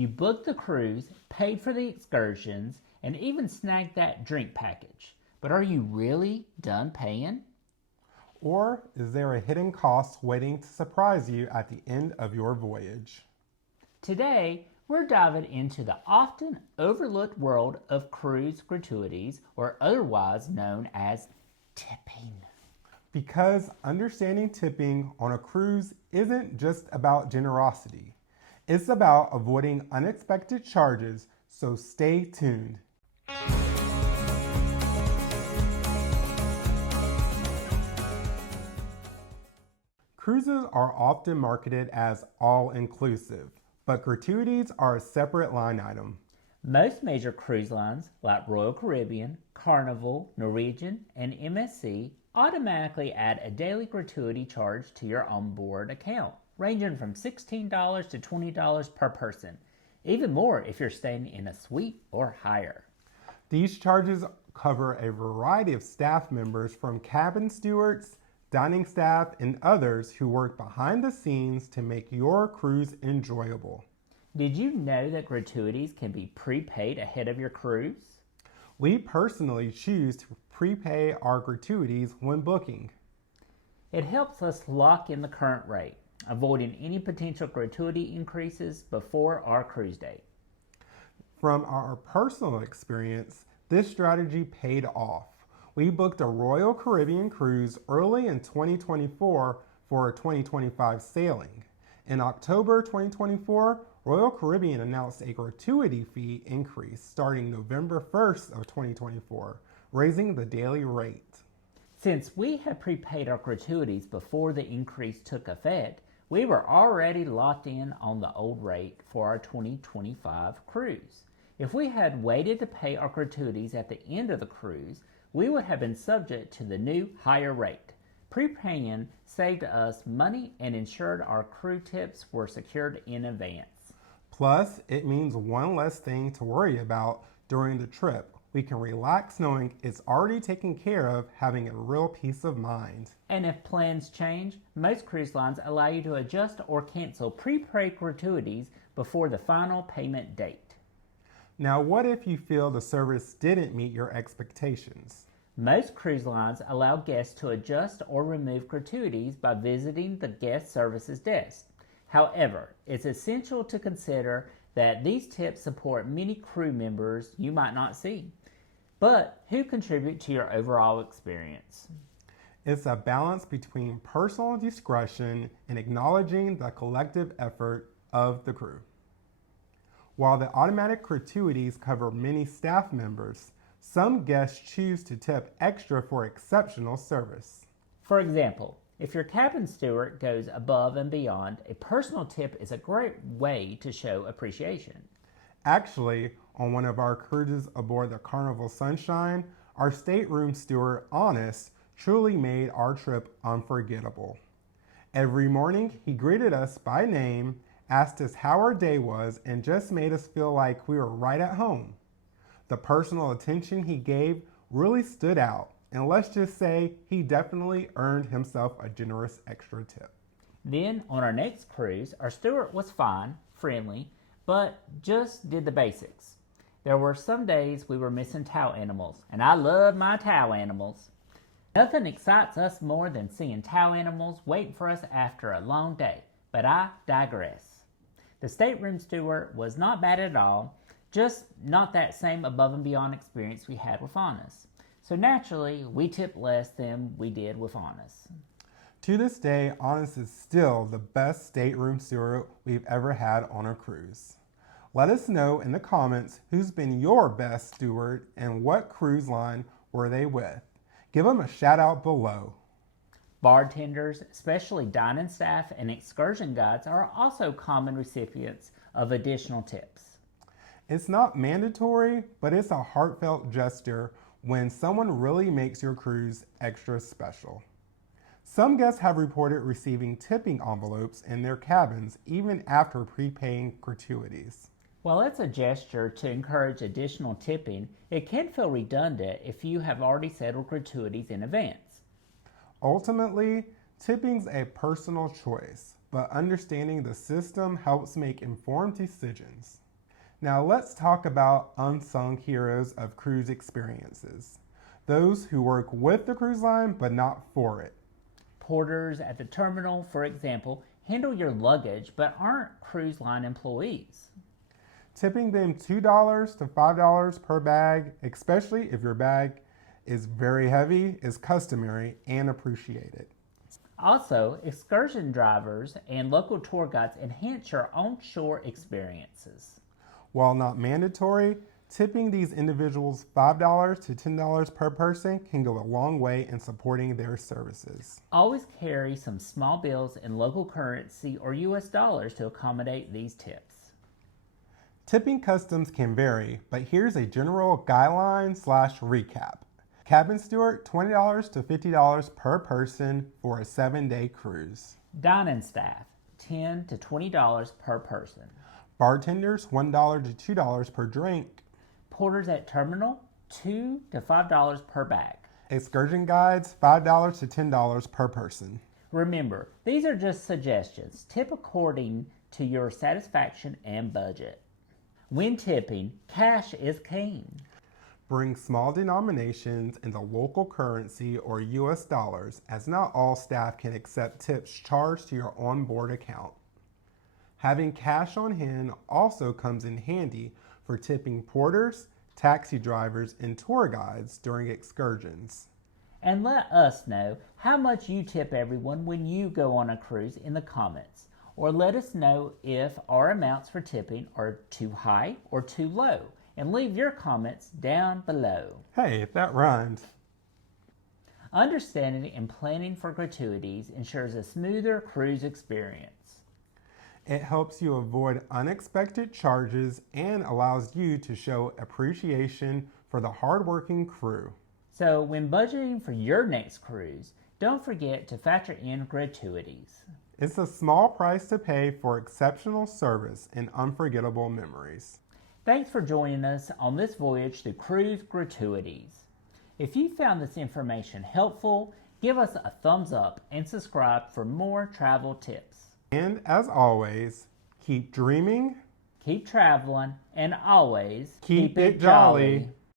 You booked the cruise, paid for the excursions, and even snagged that drink package. But are you really done paying? Or is there a hidden cost waiting to surprise you at the end of your voyage? Today, we're diving into the often overlooked world of cruise gratuities, or otherwise known as tipping. Because understanding tipping on a cruise isn't just about generosity, it's about avoiding unexpected charges, so stay tuned. Cruises are often marketed as all-inclusive, but gratuities are a separate line item. Most major cruise lines, like Royal Caribbean, Carnival, Norwegian, and MSC, automatically add a daily gratuity charge to your onboard account, ranging from $16 to $20 per person, even more if you're staying in a suite or higher. These charges cover a variety of staff members from cabin stewards, dining staff, and others who work behind the scenes to make your cruise enjoyable. Did you know that gratuities can be prepaid ahead of your cruise? We personally choose to prepay our gratuities when booking. It helps us lock in the current rate, avoiding any potential gratuity increases before our cruise date. From our personal experience, this strategy paid off. We booked a Royal Caribbean cruise early in 2024 for a 2025 sailing. In October 2024, Royal Caribbean announced a gratuity fee increase starting November 1st of 2024, raising the daily rate. Since we had prepaid our gratuities before the increase took effect, we were already locked in on the old rate for our 2025 cruise. If we had waited to pay our gratuities at the end of the cruise, we would have been subject to the new higher rate. Prepaying saved us money and ensured our crew tips were secured in advance. Plus, it means one less thing to worry about during the trip. We can relax knowing it's already taken care of, having a real peace of mind. And if plans change, most cruise lines allow you to adjust or cancel prepaid gratuities before the final payment date. Now, what if you feel the service didn't meet your expectations? Most cruise lines allow guests to adjust or remove gratuities by visiting the guest services desk. However, it's essential to consider that these tips support many crew members you might not see, but who contribute to your overall experience. It's a balance between personal discretion and acknowledging the collective effort of the crew. While the automatic gratuities cover many staff members, some guests choose to tip extra for exceptional service. For example, if your cabin steward goes above and beyond, a personal tip is a great way to show appreciation. Actually, on one of our cruises aboard the Carnival Sunshine, our stateroom steward, Honest, truly made our trip unforgettable. Every morning, he greeted us by name, asked us how our day was, and just made us feel like we were right at home. The personal attention he gave really stood out, and let's just say he definitely earned himself a generous extra tip. Then, on our next cruise, our steward was fine, friendly, but just did the basics. There were some days we were missing towel animals, and I love my towel animals. Nothing excites us more than seeing towel animals waiting for us after a long day, but I digress. The stateroom steward was not bad at all, just not that same above and beyond experience we had with Honest. So naturally, we tipped less than we did with Honest. To this day, Honest is still the best stateroom steward we've ever had on a cruise. Let us know in the comments who's been your best steward and what cruise line were they with. Give them a shout out below. Bartenders, especially dining staff and excursion guides, are also common recipients of additional tips. It's not mandatory, but it's a heartfelt gesture when someone really makes your cruise extra special. Some guests have reported receiving tipping envelopes in their cabins even after prepaying gratuities. While it's a gesture to encourage additional tipping, it can feel redundant if you have already settled gratuities in advance. Ultimately, tipping's a personal choice, but understanding the system helps make informed decisions. Now let's talk about unsung heroes of cruise experiences. Those who work with the cruise line but not for it. Porters at the terminal, for example, handle your luggage but aren't cruise line employees. Tipping them $2 to $5 per bag, especially if your bag is very heavy, is customary and appreciated. Also, excursion drivers and local tour guides enhance your onshore experiences. While not mandatory, tipping these individuals $5 to $10 per person can go a long way in supporting their services. Always carry some small bills in local currency or US dollars to accommodate these tips. Tipping customs can vary, but here's a general guideline/recap. Cabin steward, $20 to $50 per person for a 7-day cruise. Dining staff, $10 to $20 per person. Bartenders, $1 to $2 per drink. Porters at terminal, $2 to $5 per bag. Excursion guides, $5 to $10 per person. Remember, these are just suggestions. Tip according to your satisfaction and budget. When tipping, cash is king. Bring small denominations in the local currency or US dollars, as not all staff can accept tips charged to your onboard account. Having cash on hand also comes in handy for tipping porters, taxi drivers, and tour guides during excursions. And let us know how much you tip everyone when you go on a cruise in the comments. Or let us know if our amounts for tipping are too high or too low. And leave your comments down below. Hey, that rhymed. Understanding and planning for gratuities ensures a smoother cruise experience. It helps you avoid unexpected charges and allows you to show appreciation for the hardworking crew. So when budgeting for your next cruise, don't forget to factor in gratuities. It's a small price to pay for exceptional service and unforgettable memories. Thanks for joining us on this voyage through cruise gratuities. If you found this information helpful, give us a thumbs up and subscribe for more travel tips. And as always, keep dreaming, Keep traveling, and always keep it jolly.